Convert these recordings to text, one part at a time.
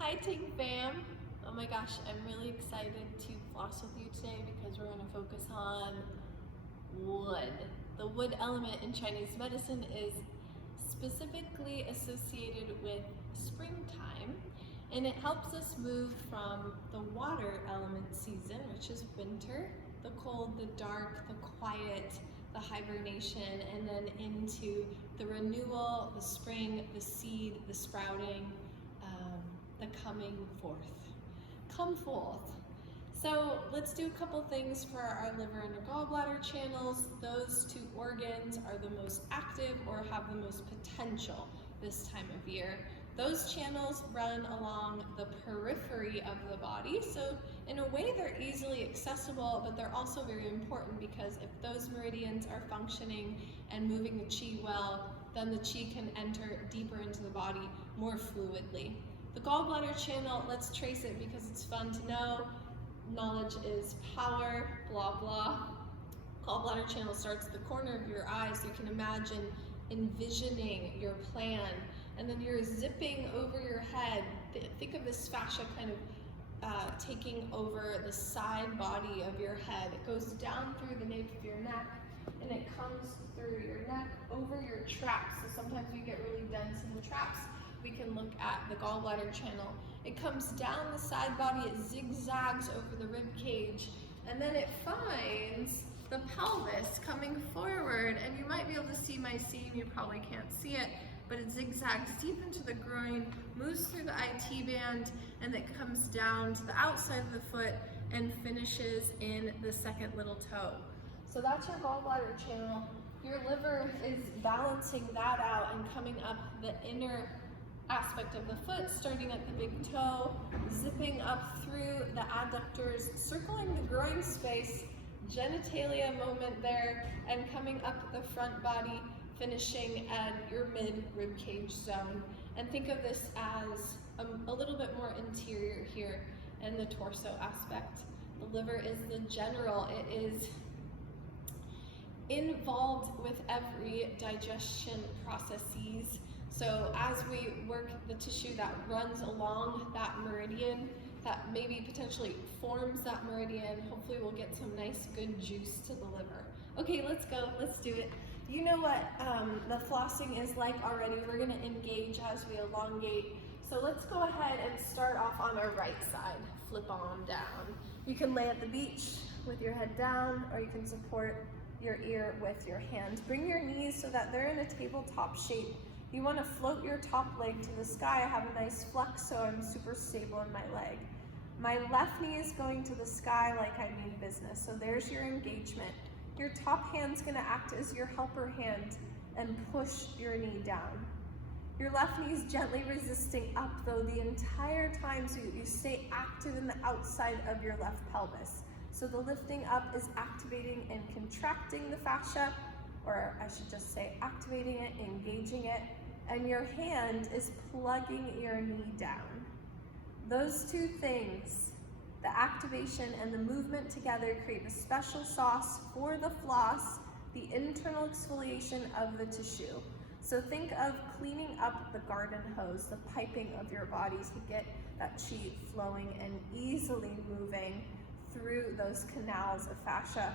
Hi Ting Fam! Oh my gosh, I'm really excited to floss with you today because we're going to focus on wood. The wood element in Chinese medicine is specifically associated with springtime, and it helps us move from the water element season, which is winter, the cold, the dark, the quiet, the hibernation, and then into the renewal, the spring, the seed, the sprouting, the coming forth. Come forth. So let's do a couple things for our liver and our gallbladder channels. Those two organs are the most active or have the most potential this time of year. Those channels run along the periphery of the body, so in a way they're easily accessible, but they're also very important because if those meridians are functioning and moving the qi well, then the qi can enter deeper into the body more fluidly. The gallbladder channel, let's trace it because it's fun to know. Knowledge is power, blah, blah. Gallbladder channel starts at the corner of your eye, so you can imagine envisioning your plan, and then you're zipping over your head. Think of this fascia kind of taking over the side body of your head. It goes down through the nape of your neck, and it comes through your neck, over your traps. So sometimes we get really dense in the traps. We can look at the gallbladder channel. It comes down the side body, it zigzags over the rib cage, and then it finds the pelvis coming forward, and you might be able to see my seam, you probably can't see it, but it zigzags deep into the groin, moves through the IT band, and it comes down to the outside of the foot and finishes in the second little toe. So that's your gallbladder channel. Your liver is balancing that out and coming up the inner aspect of the foot, starting at the big toe, zipping up through the adductors, circling the groin space, genitalia moment there, and coming up the front body, finishing at your mid rib cage zone. And think of this as a little bit more interior here in the torso aspect. The liver is the general. It is involved with every digestion processes. So as we work the tissue that runs along that meridian, that maybe potentially forms that meridian, hopefully we'll get some nice good juice to the liver. Okay, let's go, let's do it. You know what the flossing is like already. We're gonna engage as we elongate. So let's go ahead and start off on our right side. Flip on down. You can lay at the beach with your head down, or you can support your ear with your hand. Bring your knees so that they're in a tabletop shape. You want to float your top leg to the sky. I have a nice flex, so I'm super stable in my leg. My left knee is going to the sky like I mean business. So there's your engagement. Your top hand's going to act as your helper hand and push your knee down. Your left knee is gently resisting up though the entire time, so you stay active in the outside of your left pelvis. So the lifting up is activating and contracting the fascia, or I should just say activating it, engaging it, and your hand is plugging your knee down. Those two things, the activation and the movement together, create a special sauce for the floss, the internal exfoliation of the tissue. So think of cleaning up the garden hose, the piping of your body to get that qi flowing and easily moving through those canals of fascia,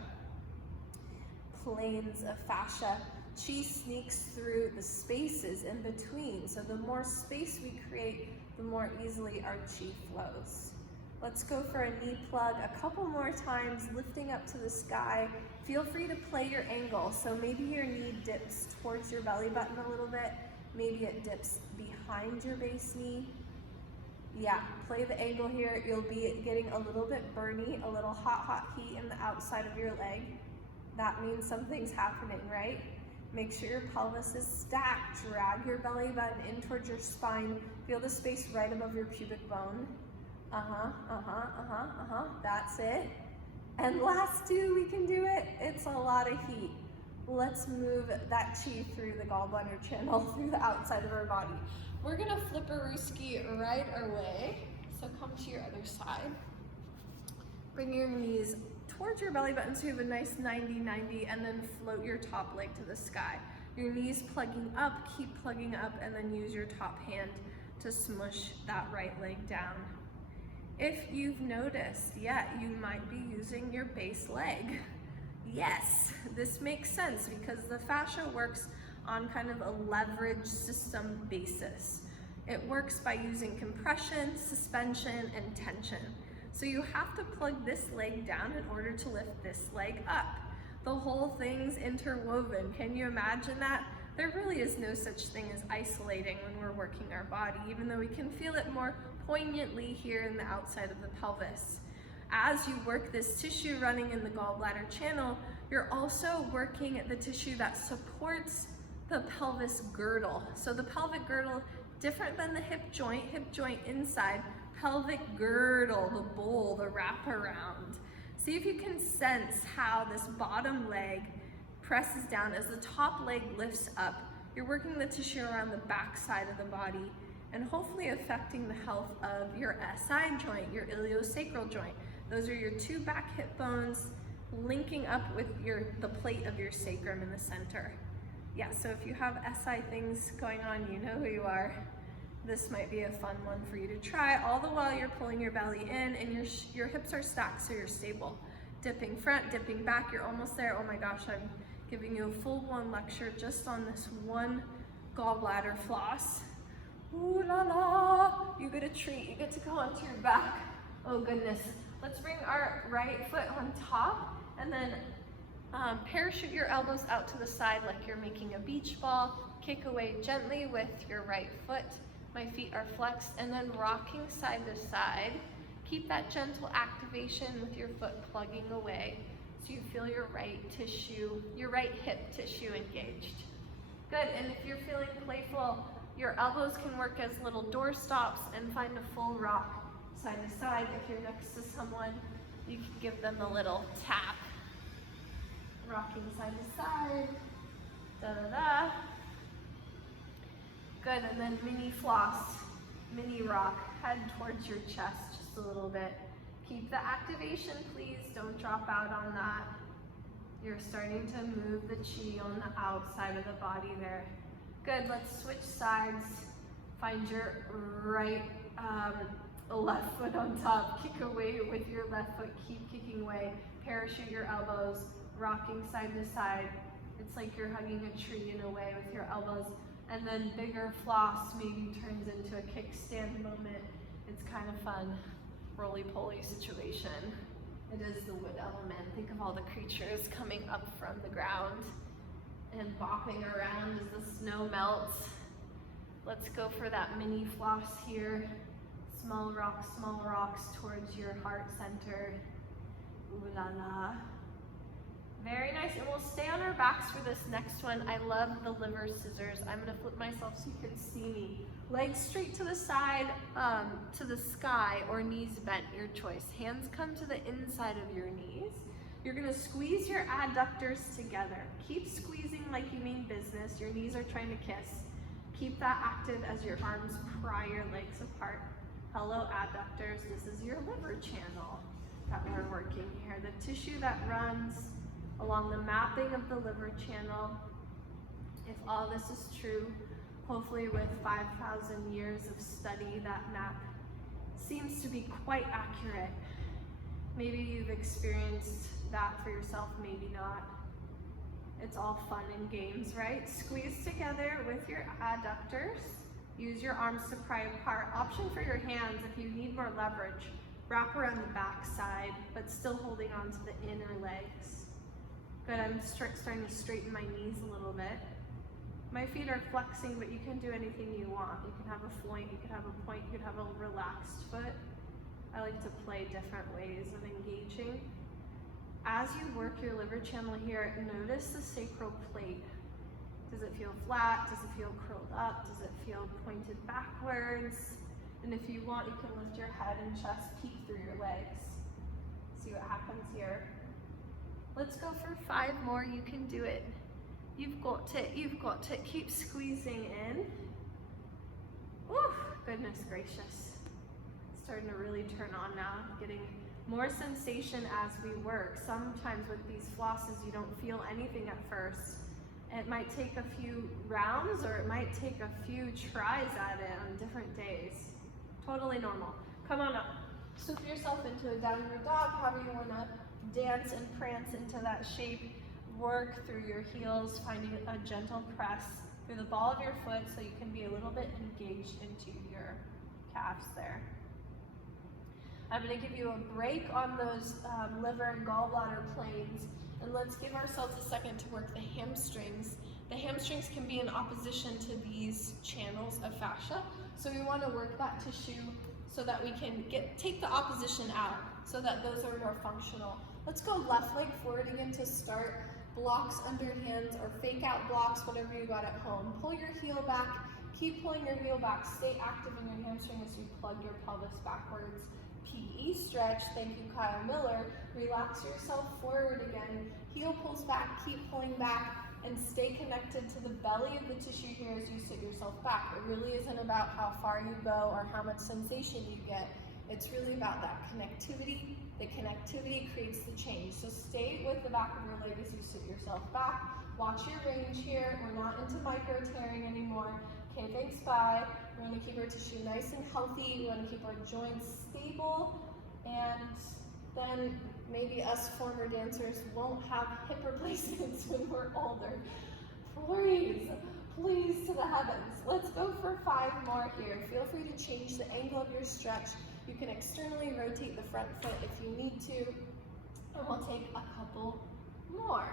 planes of fascia. Qi sneaks through the spaces in between. So the more space we create, the more easily our qi flows. Let's go for a knee plug a couple more times, lifting up to the sky. Feel free to play your angle. So maybe your knee dips towards your belly button a little bit. Maybe it dips behind your base knee. Yeah, play the angle here. You'll be getting a little bit burny, a little hot heat in the outside of your leg. That means something's happening, right? Make sure your pelvis is stacked. Drag your belly button in towards your spine. Feel the space right above your pubic bone. That's it. And last two, we can do it. It's a lot of heat. Let's move that qi through the gallbladder channel, through the outside of our body. We're gonna flip a rooski right our way. So come to your other side. Bring your knees towards your belly button so you have a nice 90-90, and then float your top leg to the sky. Your knees plugging up, keep plugging up, and then use your top hand to smush that right leg down. If you've noticed yet, you might be using your base leg. Yes, this makes sense because the fascia works on kind of a leverage system basis. It works by using compression, suspension, and tension. So you have to plug this leg down in order to lift this leg up. The whole thing's interwoven. Can you imagine that? There really is no such thing as isolating when we're working our body, even though we can feel it more poignantly here in the outside of the pelvis. As you work this tissue running in the gallbladder channel, you're also working the tissue that supports the pelvis girdle. So the pelvic girdle, different than the hip joint inside, pelvic girdle, the bowl, the wraparound. See if you can sense how this bottom leg presses down as the top leg lifts up. You're working the tissue around the back side of the body and hopefully affecting the health of your SI joint, your iliosacral joint. Those are your two back hip bones linking up with the plate of your sacrum in the center. Yeah, so if you have SI things going on, you know who you are. This might be a fun one for you to try, all the while you're pulling your belly in and your hips are stacked so you're stable. Dipping front, dipping back, you're almost there. Oh my gosh, I'm giving you a full-blown lecture just on this one gallbladder floss. Ooh la la, you get a treat, you get to go onto your back. Oh goodness. Let's bring our right foot on top and then parachute your elbows out to the side like you're making a beach ball. Kick away gently with your right foot. My feet are flexed and then rocking side to side. Keep that gentle activation with your foot plugging away so you feel your right tissue, your right hip tissue engaged. Good, and if you're feeling playful, your elbows can work as little door stops and find a full rock side to side. If you're next to someone, you can give them a little tap. Rocking side to side, da-da-da. Good, and then mini floss, mini rock, head towards your chest just a little bit. Keep the activation, please, don't drop out on that. You're starting to move the chi on the outside of the body there. Good, let's switch sides. Find your right left foot on top, kick away with your left foot, keep kicking away. Parachute your elbows, rocking side to side. It's like you're hugging a tree in a way with your elbows. And then bigger floss maybe turns into a kickstand moment. It's kind of fun, roly-poly situation. It is the wood element. Think of all the creatures coming up from the ground and bopping around as the snow melts. Let's go for that mini floss here. Small rocks towards your heart center. Ooh la la. Very nice, and we'll stay on our backs for this next one. I love the liver scissors. I'm gonna flip myself so you can see me. Legs straight to the side, to the sky, or knees bent, your choice. Hands come to the inside of your knees. You're gonna squeeze your adductors together. Keep squeezing like you mean business. Your knees are trying to kiss. Keep that active as your arms pry your legs apart. Hello adductors, this is your liver channel that we're working here. The tissue that runs along the mapping of the liver channel. If all this is true, hopefully with 5,000 years of study, that map seems to be quite accurate. Maybe you've experienced that for yourself, maybe not. It's all fun and games, right? Squeeze together with your adductors. Use your arms to pry apart. Option for your hands if you need more leverage. Wrap around the back side, but still holding on to the inner legs. Good, I'm starting to straighten my knees a little bit. My feet are flexing, but you can do anything you want. You can have a floint, you can have a point, you can have a relaxed foot. I like to play different ways of engaging. As you work your liver channel here, notice the sacral plate. Does it feel flat? Does it feel curled up? Does it feel pointed backwards? And if you want, you can lift your head and chest, peek through your legs. See what happens here. Let's go for 5 more, you can do it. You've got it, you've got it. Keep squeezing in. Ooh, goodness gracious. Starting to really turn on now, getting more sensation as we work. Sometimes with these flosses, you don't feel anything at first. It might take a few rounds or it might take a few tries at it on different days. Totally normal. Come on up. Swoop yourself into a downward dog, however you want to dance and prance into that shape. Work through your heels, finding a gentle press through the ball of your foot so you can be a little bit engaged into your calves there. I'm going to give you a break on those liver and gallbladder planes, and let's give ourselves a second to work the hamstrings. The hamstrings can be in opposition to these channels of fascia, so we want to work that tissue so that we can take the opposition out so that those are more functional. Let's go left leg forward again to start. Blocks under hands or fake out blocks, whatever you got at home. Pull your heel back, keep pulling your heel back, stay active in your hamstring as you plug your pelvis backwards. PE stretch, thank you Kyle Miller. Relax yourself forward again, heel pulls back, keep pulling back, and stay connected to the belly of the tissue here as you sit yourself back. It really isn't about how far you go or how much sensation you get. It's really about that connectivity. The connectivity creates the change. So stay with the back of your leg as you sit yourself back. Watch your range here. We're not into micro tearing anymore. Okay, thanks, bye. We're going to keep our tissue nice and healthy. We're going to keep our joints stable. And then maybe us former dancers won't have hip replacements when we're older. Please, please to the heavens. Let's go for 5 more here. Feel free to change the angle of your stretch. You can externally rotate the front foot if you need to, and we'll take a couple more.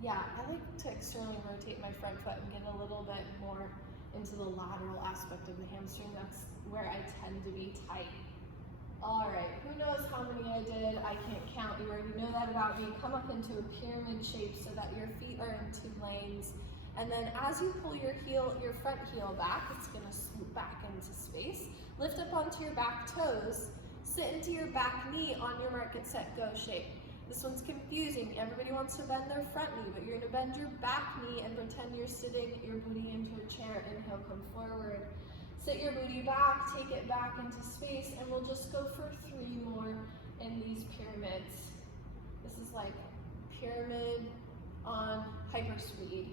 Yeah, I like to externally rotate my front foot and get a little bit more into the lateral aspect of the hamstring. That's where I tend to be tight. All right, who knows how many I did? I can't count. You already know that about me. Come up into a pyramid shape so that your feet are in 2 lanes. And then as you pull your front heel back, it's gonna swoop back into space. Lift up onto your back toes, sit into your back knee on your mark, get set, go shape. This one's confusing. Everybody wants to bend their front knee, but you're gonna bend your back knee and pretend you're sitting your booty into a chair. Inhale, come forward. Sit your booty back, take it back into space, and we'll just go for 3 more in these pyramids. This is like pyramid on hyperspeed.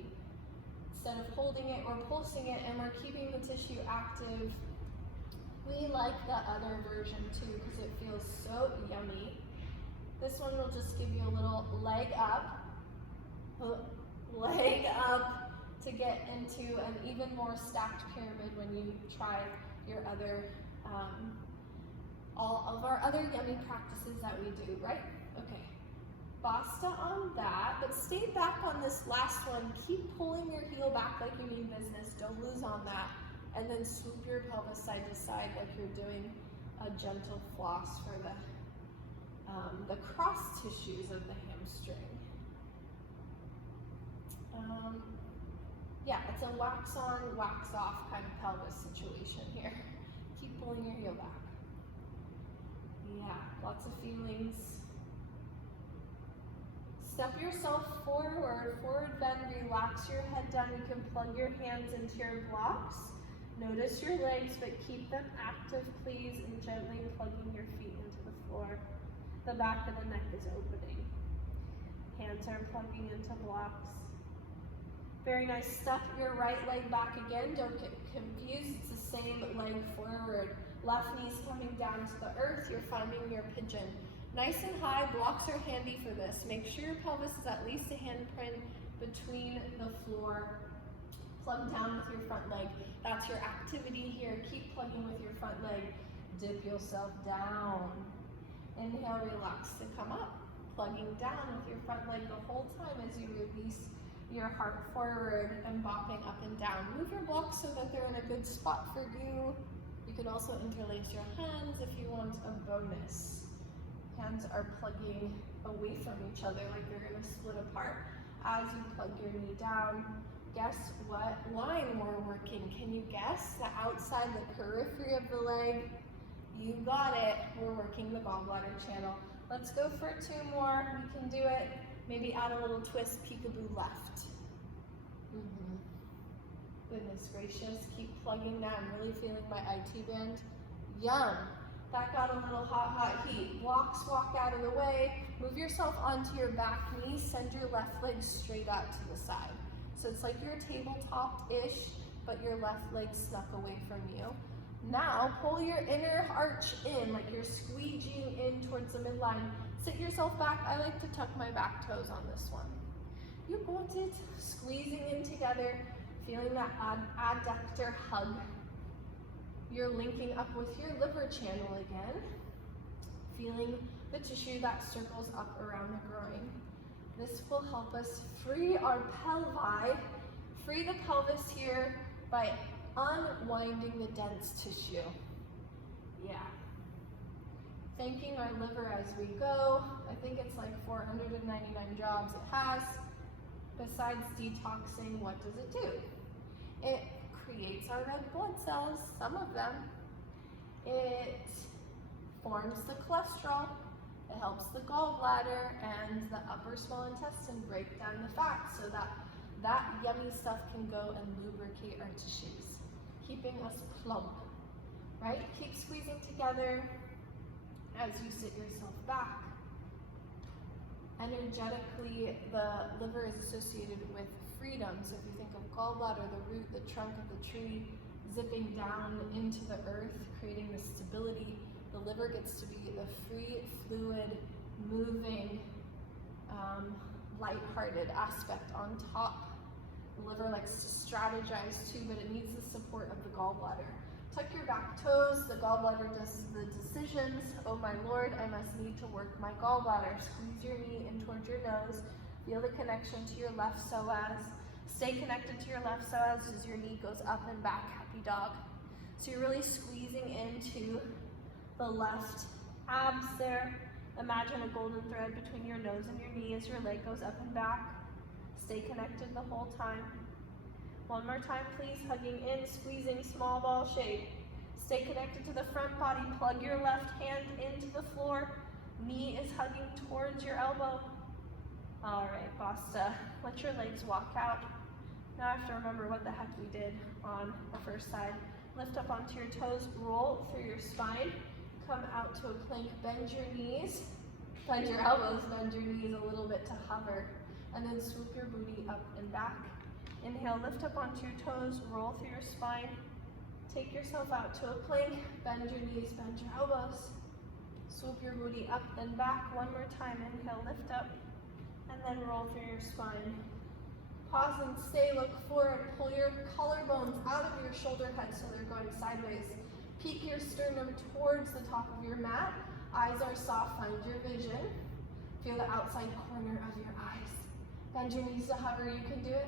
Instead of holding it, we're pulsing it, and we're keeping the tissue active. We like the other version too because it feels so yummy. This one will just give you a little leg up to get into an even more stacked pyramid when you try your other, all of our other yummy practices that we do, right? Okay, basta on that, but stay back on this last one. Keep pulling your heel back like you mean business. Don't lose on that. And then swoop your pelvis side to side like you're doing a gentle floss for the cross tissues of the hamstring. Yeah, it's a wax on, wax off kind of pelvis situation here. Keep pulling your heel back. Yeah, lots of feelings. Step yourself forward, forward bend, relax your head down. You can plug your hands into your blocks. Notice your legs, but keep them active, please, and gently plugging your feet into the floor. The back of the neck is opening. Hands are plugging into blocks. Very nice. Step your right leg back again. Don't get confused. It's the same leg forward. Left knee's coming down to the earth. You're finding your pigeon. Nice and high. Blocks are handy for this. Make sure your pelvis is at least a handprint between the floor. Plug down with your front leg. That's your activity here. Keep plugging with your front leg. Dip yourself down. Inhale, relax to come up. Plugging down with your front leg the whole time as you release your heart forward and bopping up and down. Move your blocks so that they're in a good spot for you. You can also interlace your hands if you want a bonus. Hands are plugging away from each other like they're going to split apart as you plug your knee down. Guess what line we're working? Can you guess? The outside, the periphery of the leg. You got it. We're working the gallbladder channel. Let's go for 2 more. We can do it. Maybe add a little twist, peekaboo left. Goodness gracious. Keep plugging that. I'm really feeling my IT band. Yum. That got a little hot heat. Blocks walk out of the way. Move yourself onto your back knee. Send your left leg straight out to the side. So it's like you're tabletop-ish, but your left leg snuck away from you. Now pull your inner arch in, like you're squeegeeing in towards the midline. Sit yourself back. I like to tuck my back toes on this one. You got it. Squeezing in together, feeling that adductor hug. You're linking up with your liver channel again, feeling the tissue that circles up around the groin. This will help us free our pelvi, free the pelvis here by unwinding the dense tissue. Yeah. Thanking our liver as we go. I think it's like 499 jobs it has. Besides detoxing, what does it do? It creates our red blood cells, some of them. It forms the cholesterol. It helps the gallbladder and the upper small intestine break down the fat so that yummy stuff can go and lubricate our tissues, keeping us plump, right? Keep squeezing together as you sit yourself back. Energetically, the liver is associated with freedom. So if you think of gallbladder, the root, the trunk of the tree, zipping down into the earth, creating the stability, the liver gets to be the free, fluid, moving, lighthearted aspect on top. The liver likes to strategize too, but it needs the support of the gallbladder. Tuck your back toes. The gallbladder does the decisions. Oh my Lord, I must need to work my gallbladder. Squeeze your knee in towards your nose. Feel the connection to your left psoas. Stay connected to your left psoas as your knee goes up and back, happy dog. So you're really squeezing into the left abs there. Imagine a golden thread between your nose and your knee as your leg goes up and back. Stay connected the whole time. One more time, please. Hugging in, squeezing, small ball shape. Stay connected to the front body. Plug your left hand into the floor. Knee is hugging towards your elbow. All right, basta. Let your legs walk out. Now I have to remember what the heck we did on the first side. Lift up onto your toes, roll through your spine. Come out to a plank, bend your knees. Bend your elbows, bend your knees a little bit to hover. And then swoop your booty up and back. Inhale, lift up onto your toes, roll through your spine. Take yourself out to a plank, bend your knees, bend your elbows. Swoop your booty up and back. One more time, inhale, lift up, and then roll through your spine. Pause and stay, look forward. Pull your collarbones out of your shoulder head so they're going sideways. Peek your sternum towards the top of your mat. Eyes are soft, find your vision. Feel the outside corner of your eyes. Bend your knees to hover, you can do it.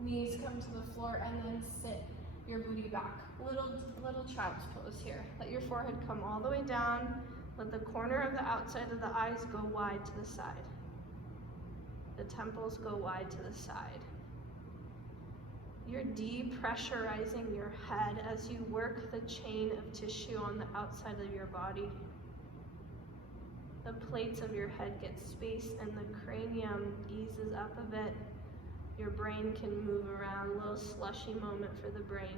Knees come to the floor and then sit your booty back. Little child's pose here. Let your forehead come all the way down. Let the corner of the outside of the eyes go wide to the side. The temples go wide to the side. You're depressurizing your head as you work the chain of tissue on the outside of your body. The plates of your head get space and the cranium eases up a bit. Your brain can move around, a little slushy moment for the brain.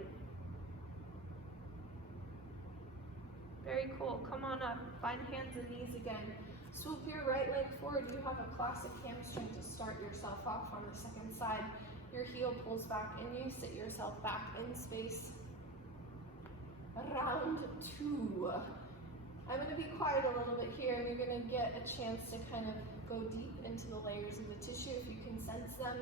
Very cool, come on up, find hands and knees again. Swoop your right leg forward. You have a classic hamstring to start yourself off on the second side. Your heel pulls back and you sit yourself back in space. Round two. I'm going to be quiet a little bit here and you're going to get a chance to kind of go deep into the layers of the tissue if you can sense them.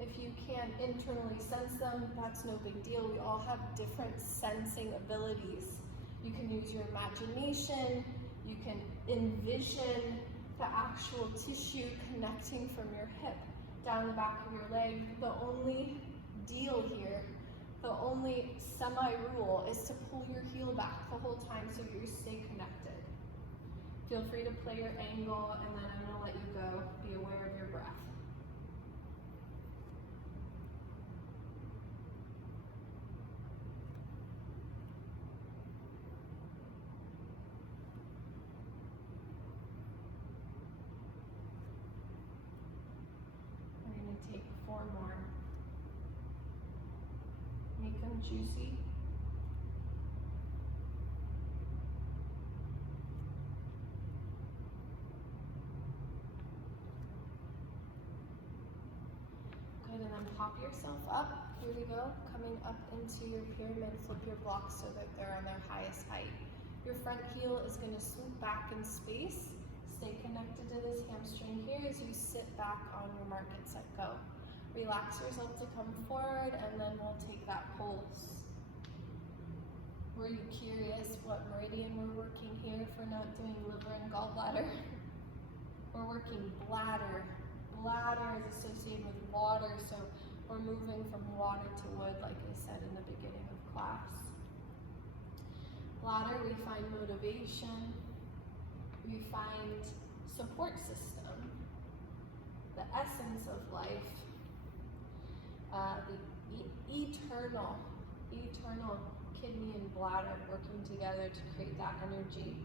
If you can't internally sense them, that's no big deal. We all have different sensing abilities. You can use your imagination, you can envision the actual tissue connecting from your hip down the back of your leg. The only deal here, the only semi-rule is to pull your heel back the whole time so you stay connected. Feel free to play your angle and then I'm gonna let you go. Be aware of your breath. Take 4 more. Make them juicy. Good, and then pop yourself up. Here we go. Coming up into your pyramid, flip your blocks so that they're on their highest height. Your front heel is going to swoop back in space. Stay connected to this hamstring here as you sit back on your mark and set go. Relax yourself to come forward, and then we'll take that pulse. Were you curious what meridian we're working here if we're not doing liver and gallbladder? We're working bladder. Bladder is associated with water, so we're moving from water to wood, like I said in the beginning of class. Bladder, we find motivation, we find support system, the essence of life, the eternal kidney and bladder working together to create that energy.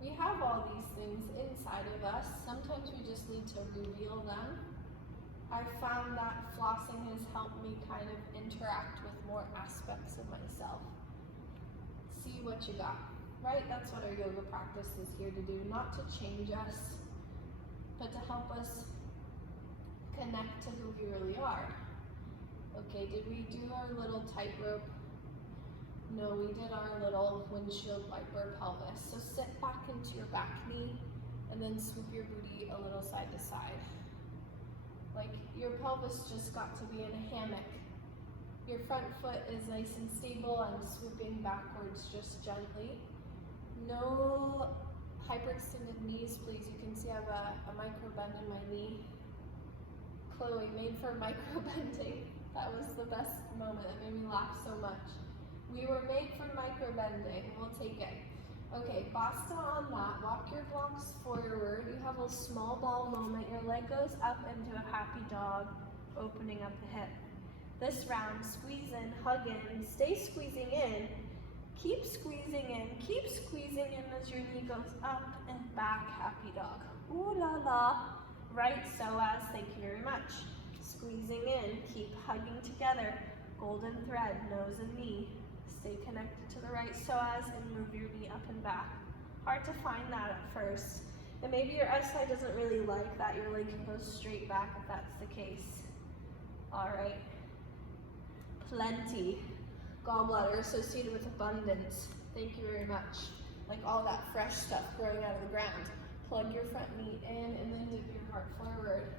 We have all these things inside of us. Sometimes we just need to reveal them. I found that flossing has helped me kind of interact with more aspects of myself. See what you got, right? That's what our yoga practice is here to do, not to change us, but to help us connect to who we really are. Okay, did we do our little tightrope? No, we did our little windshield wiper pelvis. So sit back into your back knee and then swoop your booty a little side to side. Like your pelvis just got to be in a hammock. Your front foot is nice and stable and swooping backwards just gently. No hyperextended knees, please. You can see I have a micro bend in my knee. Chloe, made for micro bending. That was the best moment. It made me laugh so much. We were made for micro bending. We'll take it. Okay, basta on that. Walk your blocks forward. You have a small ball moment. Your leg goes up into a happy dog, opening up the hip. This round, squeeze in, hug in, stay squeezing in. Keep squeezing in as your knee goes up and back, happy dog. Ooh la la. Right psoas, thank you very much. Squeezing in, keep hugging together. Golden thread, nose and knee. Stay connected to the right psoas and move your knee up and back. Hard to find that at first. And maybe your SI doesn't really like that. Your leg can go straight back if that's the case. All right. Plenty. Gallbladder associated with abundance. Thank you very much. Like all that fresh stuff growing out of the ground. Plug your front knee in and then dip your heart forward.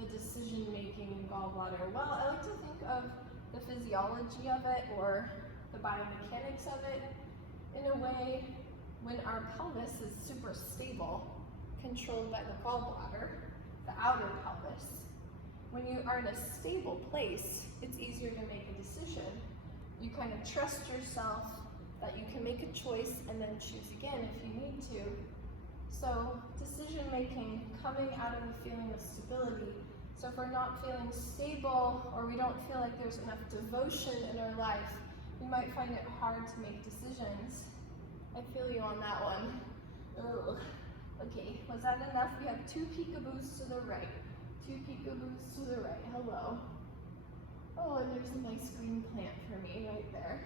The decision making in gallbladder. Well, I like to think of the physiology of it or the biomechanics of it in a way when our pelvis is super stable, controlled by the gallbladder, the outer pelvis. When you are in a stable place, it's easier to make a decision. You kind of trust yourself that you can make a choice and then choose again if you need to. So decision making coming out of a feeling of stability. So if we're not feeling stable or we don't feel like there's enough devotion in our life, we might find it hard to make decisions. I feel you on that one. Ugh. Okay, was that enough? We have 2 peekaboos to the right. 2 peekaboos to the right. Hello. Oh, and there's a nice green plant for me right there.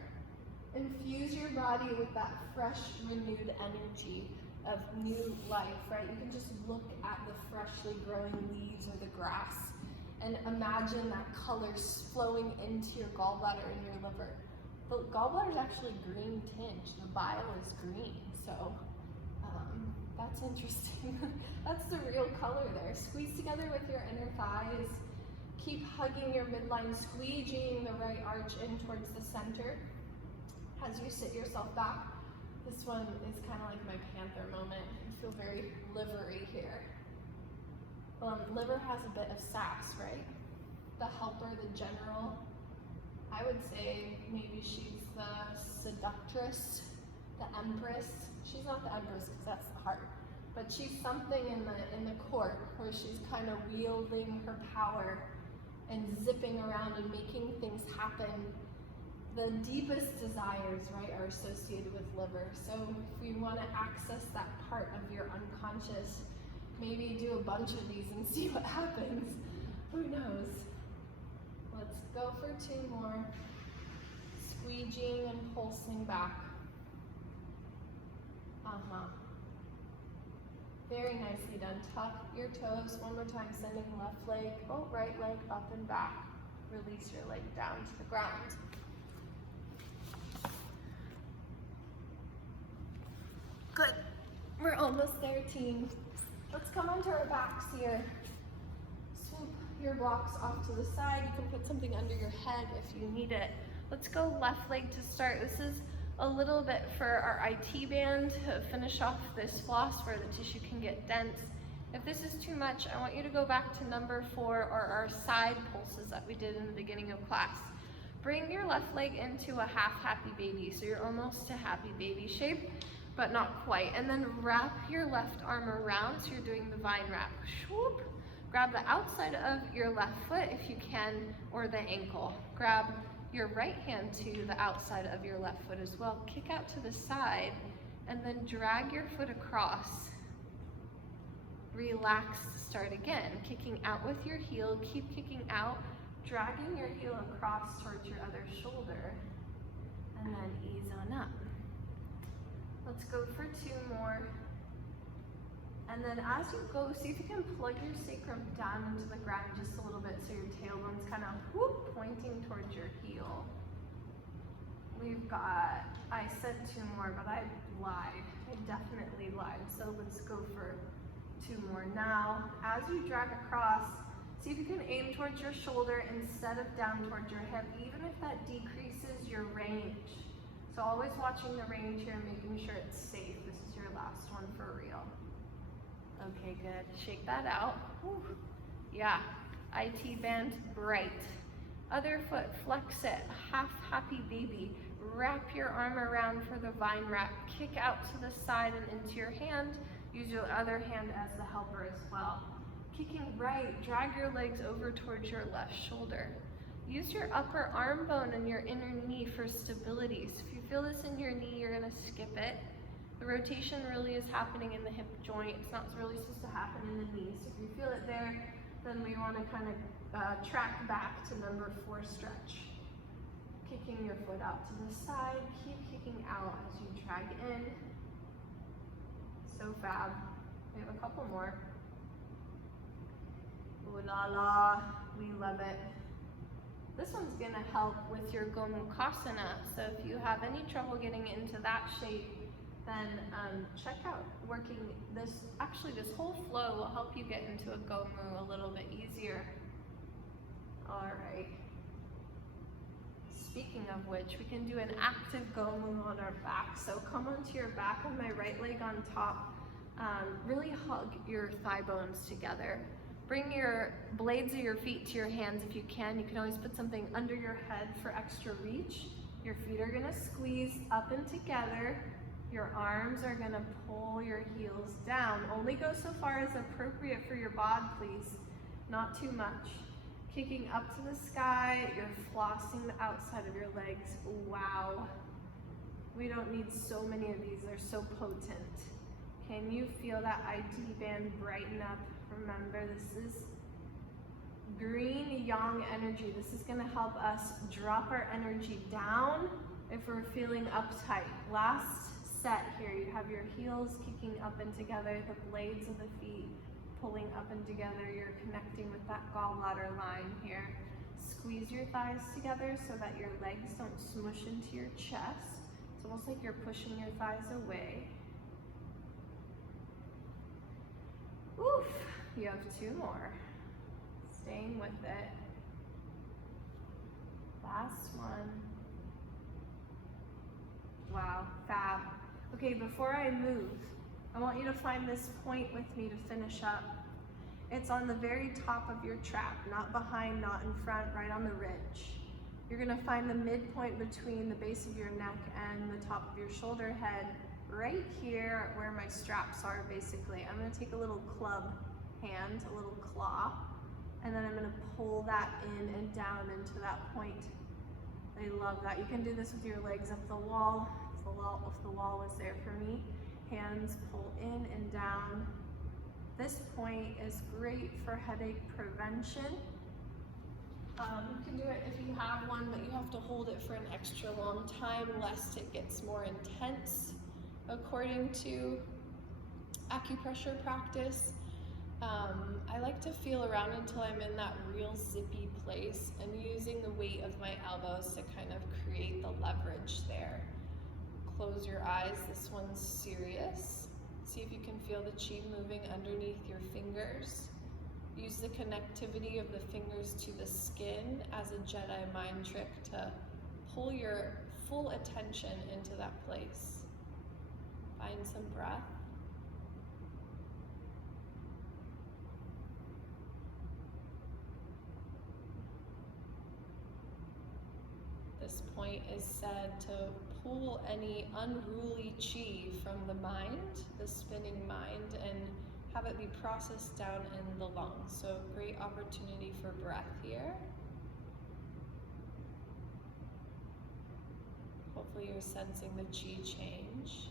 Infuse your body with that fresh, renewed energy of new life, right? You can just look at the freshly growing leaves or the grass and imagine that color flowing into your gallbladder and your liver. The gallbladder is actually green tinged. The bile is green, so that's interesting. That's the real color there. Squeeze together with your inner thighs. Keep hugging your midline, squeegeeing the right arch in towards the center. As you sit yourself back, this one is kind of like my panther moment. I feel very livery here. Liver has a bit of sass, right? The helper, the general. I would say maybe she's the seductress, the empress. She's not the empress because that's the heart, but she's something in the court where she's kind of wielding her power and zipping around and making things happen. The deepest desires, right, are associated with liver. So if we want to access that part of your unconscious, maybe do a bunch of these and see what happens. Who knows? Let's go for 2 more. Squeegeeing and pulsing back. Very nicely done. Tuck your toes. One more time, sending left leg, right leg up and back. Release your leg down to the ground. Good. We're almost there, team. Let's come onto our backs here. Swoop your blocks off to the side. You can put something under your head if you need it. Let's go left leg to start. This is a little bit for our IT band to finish off this floss where the tissue can get dense. If this is too much, I want you to go back to number 4 or our side pulses that we did in the beginning of class. Bring your left leg into a half happy baby. So you're almost to happy baby shape, but not quite. And then wrap your left arm around, so you're doing the vine wrap. Swoop. Grab the outside of your left foot if you can, or the ankle. Grab your right hand to the outside of your left foot as well. Kick out to the side, and then drag your foot across. Relax, start again. Kicking out with your heel, keep kicking out, dragging your heel across towards your other shoulder, and then ease on up. Let's go for 2 more. And then as you go, see if you can plug your sacrum down into the ground just a little bit so your tailbone's kind of pointing towards your heel. We've got, I said 2 more, but I lied. I definitely lied. So let's go for 2 more. Now, as you drag across, see if you can aim towards your shoulder instead of down towards your hip, even if that decreases your range. So always watching the range here and making sure it's safe. This is your last one for real. Okay, good. Shake that out. Whew. Yeah, IT band, bright. Other foot, flex it, half happy baby. Wrap your arm around for the vine wrap. Kick out to the side and into your hand. Use your other hand as the helper as well. Kicking right, drag your legs over towards your left shoulder. Use your upper arm bone and your inner knee for stability. So if you feel this in your knee, you're gonna skip it. The rotation really is happening in the hip joint. It's not really supposed to happen in the knee. So if you feel it there, then we want to kind of track back to number 4 stretch. Kicking your foot out to the side. Keep kicking out as you drag in. So fab. We have a couple more. Ooh la la. We love it. This one's going to help with your Gomukhasana. So if you have any trouble getting into that shape, then check out working this. Actually, this whole flow will help you get into a Gomu a little bit easier. All right. Speaking of which, we can do an active Gomu on our back. So come onto your back on my right leg on top. Really hug your thigh bones together. Bring your blades of your feet to your hands if you can. You can always put something under your head for extra reach. Your feet are gonna squeeze up and together. Your arms are gonna pull your heels down. Only go so far as appropriate for your bod, please. Not too much. Kicking up to the sky, you're flossing the outside of your legs. Wow. We don't need so many of these, they're so potent. Can you feel that IT band brighten up? Remember, this is green yang energy. This is gonna help us drop our energy down if we're feeling uptight. Last set here, you have your heels kicking up and together, the blades of the feet pulling up and together. You're connecting with that gallbladder line here. Squeeze your thighs together so that your legs don't smush into your chest. It's almost like you're pushing your thighs away. Oof, you have 2 more. Staying with it. Last one. Wow, fab. Okay, before I move, I want you to find this point with me to finish up. It's on the very top of your trap, not behind, not in front, right on the ridge. You're gonna find the midpoint between the base of your neck and the top of your shoulder head, right here where my straps are, basically. I'm gonna take a little club hand, a little claw, and then I'm gonna pull that in and down into that point. I love that. You can do this with your legs up the wall, if the wall was there for me. Hands pull in and down. This point is great for headache prevention. You can do it if you have one, but you have to hold it for an extra long time lest it gets more intense, according to acupressure practice. I like to feel around until I'm in that real zippy place and using the weight of my elbows to kind of create the leverage there. Close your eyes, this one's serious. See if you can feel the chi moving underneath your fingers. Use the connectivity of the fingers to the skin as a Jedi mind trick to pull your full attention into that place. Find some breath. This point is said to pull any unruly chi from the mind, the spinning mind, and have it be processed down in the lungs. So great opportunity for breath here. Hopefully you're sensing the chi change.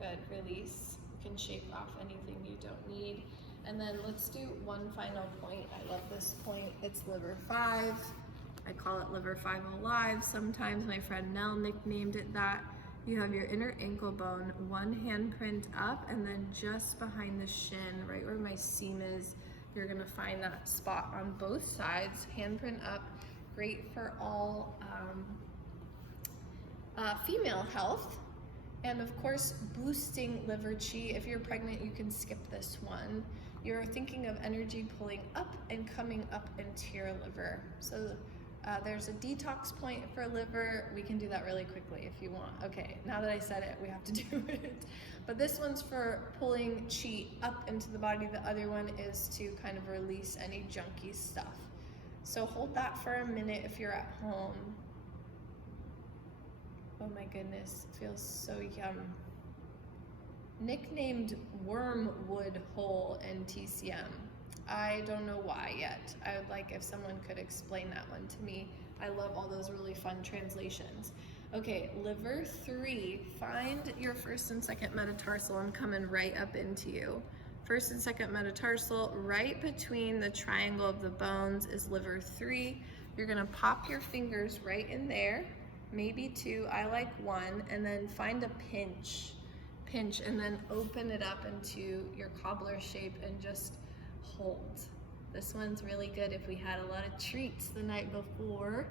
Good, release. You can shake off anything you don't need. And then let's do one final point. I love this point. It's liver 5. I call it liver 5 alive. Sometimes my friend Nell nicknamed it that. You have your inner ankle bone, one handprint up, and then just behind the shin, right where my seam is, you're gonna find that spot on both sides, handprint up. Great for all female health. And of course, boosting liver chi. If you're pregnant, you can skip this one. You're thinking of energy pulling up and coming up into your liver. So there's a detox point for liver. We can do that really quickly if you want. Okay, now that I said it, we have to do it. But this one's for pulling chi up into the body. The other one is to kind of release any junky stuff. So hold that for a minute if you're at home. Oh my goodness, it feels so yum. Nicknamed wormwood hole in TCM. I don't know why yet. I would like if someone could explain that one to me. I love all those really fun translations. Okay, liver 3, find your first and second metatarsal. I'm coming right up into you. First and second metatarsal, right between the triangle of the bones is liver 3. You're gonna pop your fingers right in there, maybe 2, I like 1, and then find a pinch, and then open it up into your cobbler shape and just hold. This one's really good if we had a lot of treats the night before.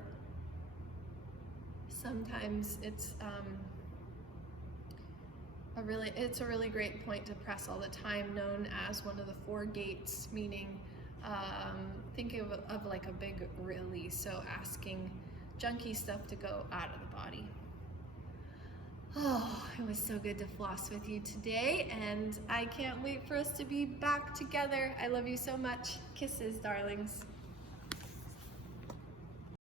Sometimes it's a really great point to press all the time, known as one of the 4 gates, meaning think of like a big release, so asking junky stuff to go out of the body. Oh, it was so good to floss with you today, and I can't wait for us to be back together. I love you so much. Kisses, darlings.